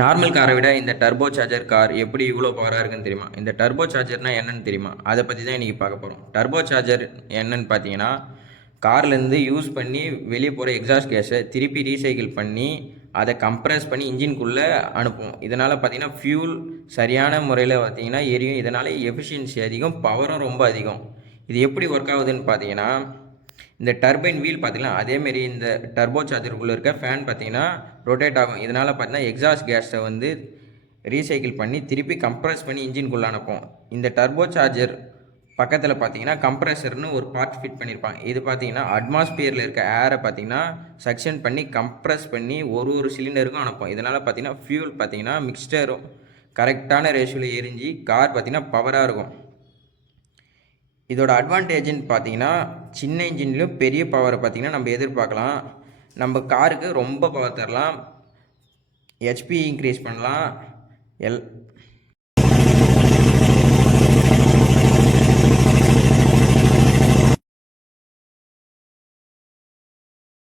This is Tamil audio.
நார்மல் காரை விட இந்த டர்போ சார்ஜர் கார் எப்படி இவ்வளோ பவராக இருக்குன்னு தெரியுமா? இந்த டர்போ சார்ஜர்னா என்னன்னு தெரியுமா? அதை பற்றி தான் இன்றைக்கி பார்க்க போகிறோம். டர்போ சார்ஜர் என்னன்னு பார்த்தீங்கன்னா, கார்லேருந்து யூஸ் பண்ணி வெளியே போகிற எக்ஸாஸ்ட் கேஸை திருப்பி ரீசைக்கிள் பண்ணி அதை கம்ப்ரஸ் பண்ணி இன்ஜின்குள்ளே அனுப்பும். இதனால் பார்த்தீங்கன்னா ஃபியூல் சரியான முறையில் பார்த்தீங்கன்னா எரியும். இதனால் எஃபிஷியன்சி அதிகம், பவரும் ரொம்ப அதிகம். இது எப்படி ஒர்க் ஆகுதுன்னு பார்த்தீங்கன்னா, இந்த டர்பைன் வீல் பார்த்தீங்கன்னா அதேமாரி இந்த டர்போ சார்ஜருக்குள்ளே இருக்க ஃபேன் பார்த்தீங்கன்னா ரொட்டேட் ஆகும். இதனால் பார்த்தீங்கன்னா எக்ஸாஸ்ட் கேஸை வந்து ரீசைக்கிள் பண்ணி திருப்பி கம்ப்ரஸ் பண்ணி இன்ஜின்குள்ளே அனுப்பும். இந்த டர்போ சார்ஜர் பக்கத்தில் பார்த்தீங்கன்னா கம்ப்ரஸர்னு ஒரு பார்ட் ஃபிட் பண்ணியிருப்பாங்க. இது பார்த்தீங்கன்னா அட்மாஸ்பியரில் இருக்க ஏரை பார்த்தீங்கன்னா சக்ஷன் பண்ணி கம்ப்ரஸ் பண்ணி ஒரு சிலிண்டருக்கும் அனுப்பும். இதனால் பார்த்தீங்கன்னா ஃபியூல் பார்த்தீங்கன்னா மிக்ஸ்டரும் கரெக்டான ரேஷியோவில் எரிஞ்சு கார் பார்த்தீங்கன்னா பவராக இருக்கும். இதோட அட்வான்டேஜ்னு பார்த்தீங்கன்னா சின்ன இன்ஜின்லேயும் பெரிய பவரை பார்த்தீங்கன்னா நம்ம எதிர்பார்க்கலாம். நம்ம காருக்கு ரொம்ப பவர் தரலாம், ஹெச்பி இன்க்ரீஸ் பண்ணலாம்,